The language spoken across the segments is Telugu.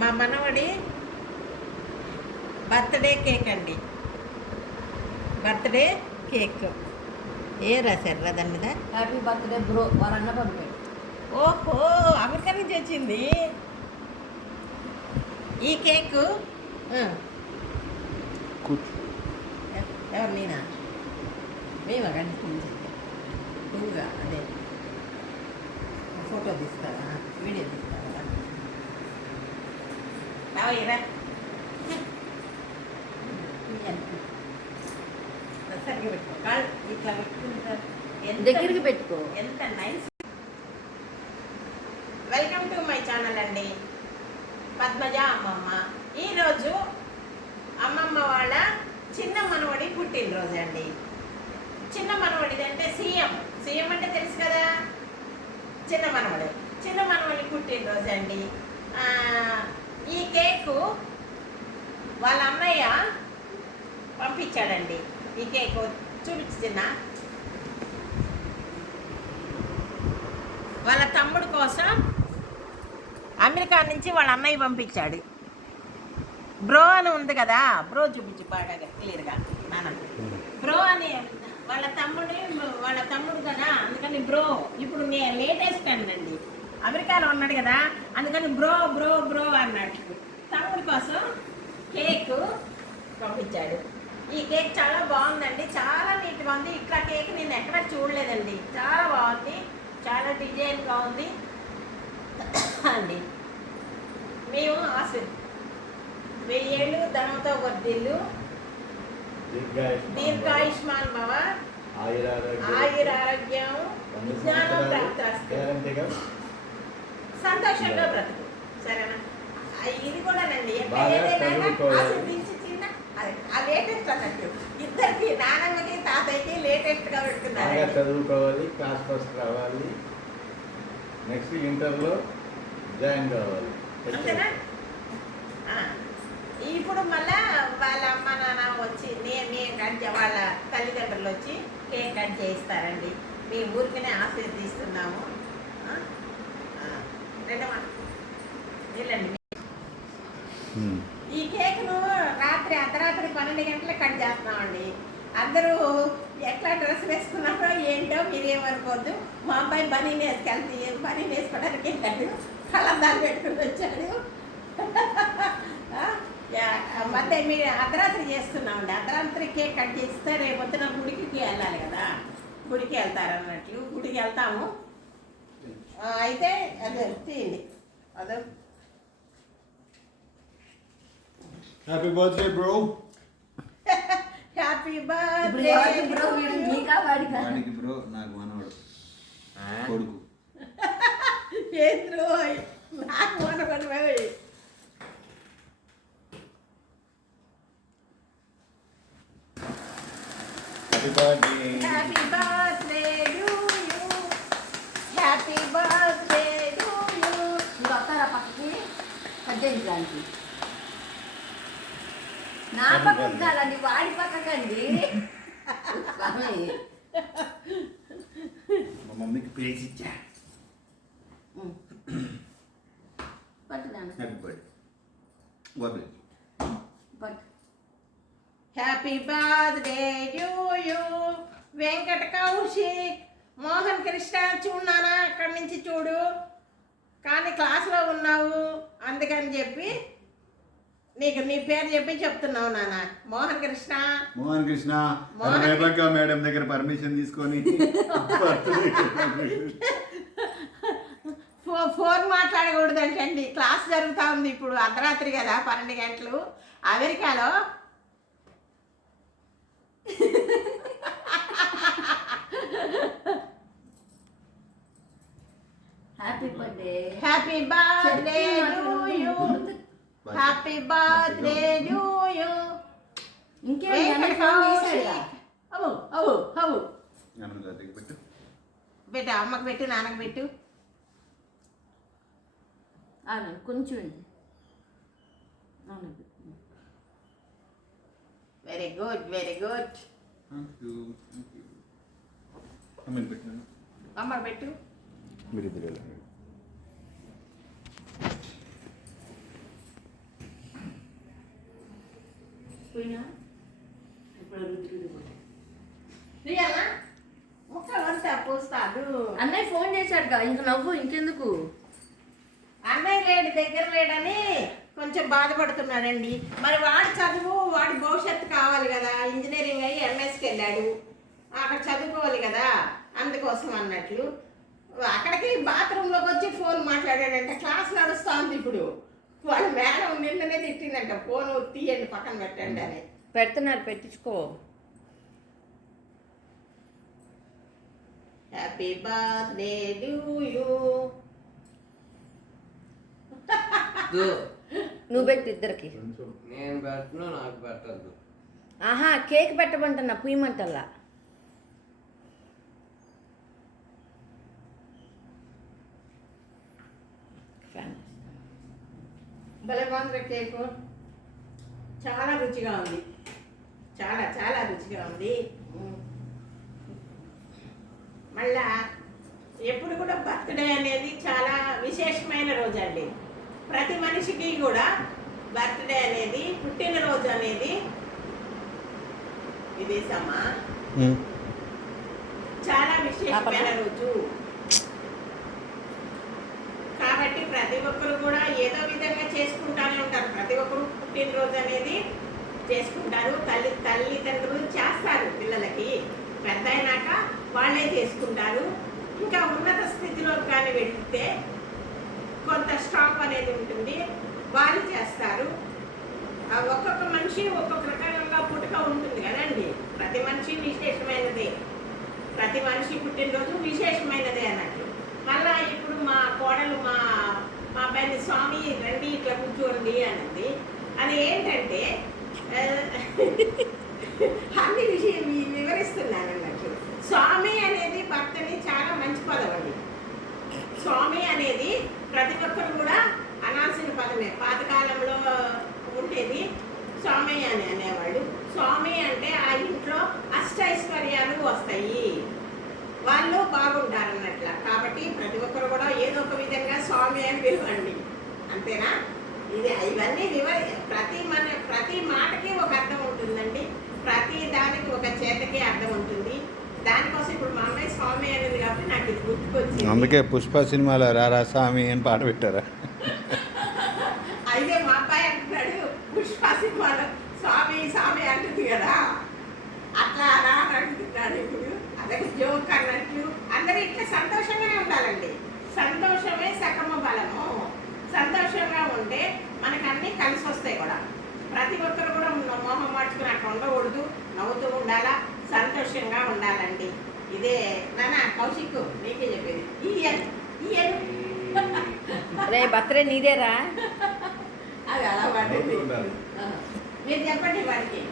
మా మనవడి బర్త్డే కేక్ అండి బర్త్డే కేక్. ఏ రాశారు దాని మీద? హ్యాపీ బర్త్డే బ్రో వాళ్ళ అన్న పంపాడు. ఓహో అమెరికా నుంచి వచ్చింది. ఈ కేక్ ఎవరు నేనా? మేమా నువ్వుగా అదే. ఫోటో తీస్తావా? వీడియో రావయ్యరా సరిగ్గా పెట్టుకో కాళ్ళు ఇట్లా పెట్టుకుంటారు ఎంత దగ్గరికి పెట్టుకో ఎంత nice welcome to my channel అండి పద్మజ అమ్మమ్మ ఈరోజు అమ్మమ్మ వాళ్ళ చిన్న మనవడి పుట్టినరోజు అండి చిన్న మనవడిది అంటే సీఎం. సీఎం అంటే తెలుసు కదా? చిన్న మనవడు. చిన్న మనవడి పుట్టినరోజు అండి ఆ, ఈ కేకు వాళ్ళ అన్నయ్య పంపించాడండి. ఈ కేకు చూపించి వాళ్ళ తమ్ముడు కోసం అమెరికా నుంచి వాళ్ళ అన్నయ్య పంపించాడు. బ్రో అని ఉంది కదా బ్రో చూపించి బాగా క్లియర్గా. నాన్న. బ్రో అని వాళ్ళ తమ్ముడు వాళ్ళ తమ్ముడు కదా అందుకని బ్రో ఇప్పుడు నేను లేటెస్ట్ అండి అమెరికాలో ఉన్నాడు కదా అందుకని బ్రో బ్రో బ్రో అన్నట్టు తమ్ముడి కోసం కేక్ పంపించాడు. ఈ కేక్ చాలా బాగుందండి చాలా నీట్గా ఉంది. ఇట్లా కేక్ నేను ఎక్కడ చూడలేదండి. చాలా బాగుంది చాలా డిజైన్గా ఉంది. అండి మేము ఆశ వెయ్యేళ్ళు ధనంతో వర్దిల్లు దీర్ఘాయుష్మాన్ భవ. ఆయురారోగ్యం. విజ్ఞానం ప్రాప్తి సంతోషంగా బ్రతుకు. సరేనా? ఇది కూడానండి చిన్న ఆ లేటెస్ట్ అన్నట్టు. ఇద్దరికి నానమ్మకి తాతయ్యకి లేటెస్ట్గా పెడుతున్నారు చదువుకోవాలి క్లాస్ ఫస్ట్ రావాలి. నెక్స్ట్ ఇంటర్లో జాయిన్ కావాలి. అంతేనా? ఇప్పుడు మళ్ళా వాళ్ళ అమ్మ నాన్న వచ్చి నేను నేను కట్ వాళ్ళ తల్లిదండ్రులు వచ్చి కేక్ కట్ చేయిస్తారండి. మీ ఊరికనే ఆశీర్దిస్తున్నాము ఆ? ఆ, రెండమ్మా వెళ్ళండి ఈ కేక్ను రాత్రి అర్ధరాత్రి పన్నెండు గంటలకు కట్ చేస్తున్నామండి. అందరూ ఎట్లా డ్రెస్ వేసుకున్నారో ఏంటో మీరేమనుకోవద్దు. మా అబ్బాయి బనీ వేసుకెళ్తే బనీ వేసుకోవడానికి వెళ్ళాడు. కళ్ళద్దాలు పెట్టుకుని వచ్చాడు. మధ్య మీరు అర్ధరాత్రి చేస్తున్నామండి. అర్ధరాత్రి కేక్ కట్ చేస్తే రేపొద్దున గుడికి వెళ్ళాలి కదా. గుడికి వెళ్తారు అన్నట్లు గుడికి వెళ్తాము. అయితే అదే తీయండి అదే హ్యాపీ బర్త్డే బ్రో హ్యాపీ ఇప్పుడు బర్త్డే ఎవరికి బ్రో వీడు నీకా వాడికా వాడికి బ్రో నాకు మనవాడు కొడుకు ఏంద్రో నాకు మనబడిపోయి happy birthday happy birthday to you happy birthday to you నువ్వు వస్తారా పక్కకి చేయించడానికి నా. కాదండి వాడి పక్కకండి. మా మమ్మీకి ప్లేస్ ఇచ్చా. Happy birthday to you Venkata Kaushik. Mohan Krishna చూడు నాన్న అక్కడి నుంచి చూడు. కానీ క్లాస్లో ఉన్నావు అందుకని చెప్పి నీకు నీ పేరు చెప్పి చెప్తున్నావు నాన్న. మోహన్ కృష్ణ. మోహన్ కృష్ణ రేపక్క మేడం దగ్గర పర్మిషన్ తీసుకొని ఫో ఫోన్ మాట్లాడకూడదు అండి క్లాస్ జరుగుతూ ఉంది ఇప్పుడు అర్ధరాత్రి కదా పన్నెండు గంటలు. అమెరికాలో happy birthday happy birthday to you happy birthday to you ఇంకేం ఫోన్ చేశాడుగా అవు అవు అవు. పెట్టు. అమ్మకు పెట్టు నాన్నకు పెట్టు. అవును కొంచెం వెరీ గుడ్ వెరీ గుడ్ అమ్మకు పెట్టు. మీరు ఇద్దరు వెళ్ళండి. అన్నయ్య ఫోన్ చేశాడుగా ఇంక నవ్వు ఇంకెందుకు? అన్నయ్య లేడు దగ్గర లేడని కొంచెం బాధపడుతున్నాడండి. మరి వాడి చదువు వాడి భవిష్యత్తు కావాలి కదా. ఇంజనీరింగ్ అయ్యి ఎంఎస్కి వెళ్ళాడు. అక్కడ చదువుకోవాలి కదా. అందుకోసం అన్నట్లు. అక్కడికి బాత్రూంలోకి వచ్చి ఫోన్ మాట్లాడాడంట క్లాస్ నడుస్తోంది ఇప్పుడు. వాళ్ళ మేడం నిన్ననే తిట్టిందంట ఫోన్ తీయండి పక్కన పెట్టండి అని. పెడుతున్నారు పెట్టించుకో. హ్యాపీ బర్త్డే టు యూ నువ్వు పెట్టు ఇద్దరికి. నేను పెట్టను నాకు పెట్టద్దు. ఆహా కేక్ పెట్టమంటున్నా పుయ్యమంటల్లా. బాగుంది కేకు చాలా రుచిగా ఉంది. చాలా చాలా రుచిగా ఉంది. మళ్ళా ఎప్పుడు కూడా బర్త్డే అనేది చాలా విశేషమైన రోజు అండి ప్రతి మనిషికి కూడా బర్త్డే అనేది పుట్టినరోజు అనేది ఇదేసమ్మా చాలా విశేషమైన రోజు. కాబట్టి ప్రతి ఒక్కరు కూడా ఏదో విధంగా చేసుకుంటానే ఉంటారు. ప్రతి ఒక్కరు పుట్టినరోజు అనేది చేసుకుంటారు. తల్లి తల్లిదండ్రులు చేస్తారు పిల్లలకి. పెద్ద అయినాక వాళ్ళే చేసుకుంటారు. ఇంకా ఉన్నత స్థితిలో కానీ వెళితే కొంత స్టాప్ అనేది ఉంటుంది. వాళ్ళు చేస్తారు. ఒక్కొక్క మనిషి ఒక్కొక్క రకంగా పుట్టుక ఉంటుంది కదండి. ప్రతి మనిషి విశేషమైనదే. ప్రతి మనిషి పుట్టినరోజు విశేషమైనదే అన్నట్టు మళ్ళా ఇప్పుడు మా కోడలు మా మా అబ్బాయిని స్వామి రండి ఇట్లా కూర్చోండి అన్నది. అది ఏంటంటే అన్ని విషయం వివరిస్తున్నాను అన్నట్టు స్వామి అనేది భక్తుని చాలా మంచి పదం అండి స్వామి అనేది ప్రతి ఒక్కరు కూడా అనాల్సిన పదమే. పాతకాలంలో ఉండేది స్వామి అని అనేవాళ్ళు. స్వామి అంటే ఆ ఇంట్లో అష్టైశ్వర్యాలు వస్తాయి. వాళ్ళు బాగుంటారు అన్నట్ల కాబట్టి ప్రతి ఒక్కరు కూడా ఏదో ఒక విధంగా స్వామి అని పిలవండి. అంతేనా? ఇది ఇవన్నీ వివరి ప్రతి మన ప్రతి మాటకి ఒక అర్థం ఉంటుందండి. ప్రతి దానికి ఒక చేతకి అర్థం ఉంటుంది. దానికోసం ఇప్పుడు మా అమ్మాయి స్వామి అనేది కాబట్టి నాకు ఇది గుర్తుకొచ్చింది. అందుకే పుష్ప సినిమాలో రారా స్వామి అని పాట పెట్టారా అయితే మా అబ్బాయి అంటున్నాడు పుష్ప సినిమాలో స్వామి స్వామి అంటుంది కదా అట్లా అలా అని అంటున్నాడు ఇప్పుడు అదే జోక్ అన్నట్లు అందరూ ఇట్లా సంతోషంగానే ఉండాలండి. సంతోషమే సకమ బలము. సంతోషంగా ఉంటే మనకు అన్నీ కలిసి వస్తాయి కూడా. ప్రతి ఒక్కరు కూడా మొహం మార్చుకుని అట్లా ఉండకూడదు. నవ్వుతూ ఉండాలా? సంతోషంగా ఉండాలండి. ఇదే నాన్న కౌశిక్ నీకే చెప్పేది. ఇయ్యను ఇయ్యను రే బర్త్డే నీదేరా? అది అలా. ఆ. మీరు చెప్పండి వాడికి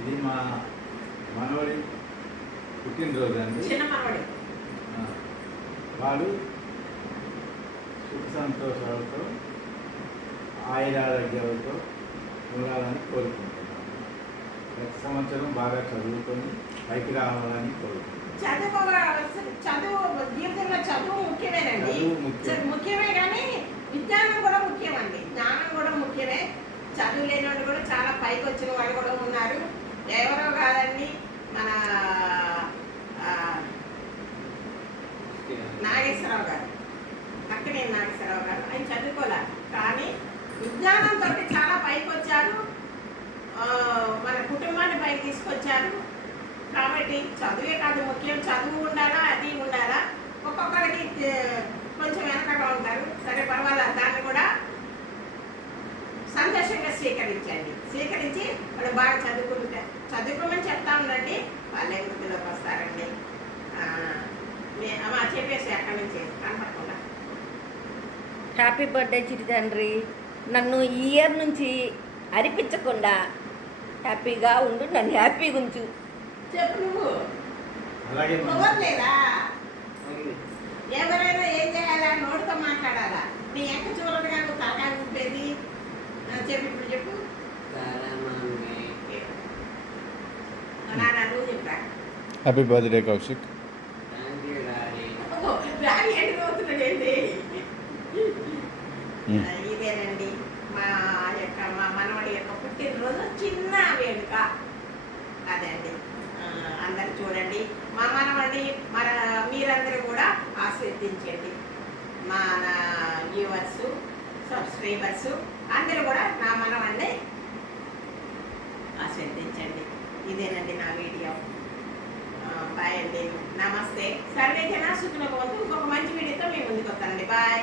ఇది మా మనవడి పుట్టినరోజు అండి వాడు సుఖ సంతోషాలతో ఆయురారోగ్యాలతో ఉండాలని కోరుకుంటున్నాను ప్రతి సంవత్సరం బాగా చదువుకొని పైకి రావాలని కోరుకుంటున్నాను చదువు చదువు జీవితంలో చదువు ముఖ్యమేనండి. ముఖ్యమే కానీ విజ్ఞానం కూడా ముఖ్యమండి. జ్ఞానం కూడా ముఖ్యమే. చదువు లేని వాళ్ళు కూడా చాలా పైకి వచ్చిన వాళ్ళు కూడా ఉన్నారు. ఎవరో కాదండి మన ఆ, నాగేశ్వరరావు గారు అక్కడే నాగేశ్వరరావు గారు ఆయన చదువుకోలే. కానీ విజ్ఞానంతో చాలా పైకి వచ్చారు మన కుటుంబాన్ని పైకి తీసుకొచ్చారు. కాబట్టి చదువే కాదు ముఖ్యం చదువు ఉండాలా అది ఉండాలా? ఒక్కొక్కరికి కొంచెం వెనకగా ఉంటారు. సరే పర్వాలేదు దాన్ని కూడా సంతోషంగా స్వీకరించండి. స్వీకరించి వాళ్ళు బాగా చదువుకుంటే చదువుకోమని చెప్తా ఉండండి. వాళ్ళే వృద్ధిలోకి వస్తారండి. ఆ, చెప్పేసి అక్కడి నుంచి. కనపడకుండా హ్యాపీ బర్త్డే చిటి తండ్రి. నన్ను ఈ ఇయర్ నుంచి అరిపించకుండా హ్యాపీగా ఉండు నన్ను హ్యాపీగా ఉంచు. ఎవరైనా ఏం చేయాలా? నోటితో మాట్లాడాలా? నీ ఎక్క నువ్వు తలకాయ చెప్పు ఇప్పుడు నువ్వు చెప్పా happy birthday Kaushik thank you daddy oh, daddy ఏంటి నవ్వుతున్నాడు ఏంటి ఉమ్. ఆ, ఇదేనండి మా యొక్క మా మనవడి యొక్క పుట్టినరోజు చిన్న వేడుక అదే అండి ఆ, అందరు చూడండి. మా మనవండి మన మీరందరూ కూడా ఆస్వాదించండి మన వ్యూవర్స్ సబ్స్క్రైబర్స్ అందరూ కూడా నా మనవండి ఆస్వాదించండి ఇదేనండి నా వీడియో. బాయ్ అండి. నమస్తే. సర్వే జన సుఖులకు ఇంకొక మంచి వీడియోతో మేము ముందుకు వస్తానండి బాయ్.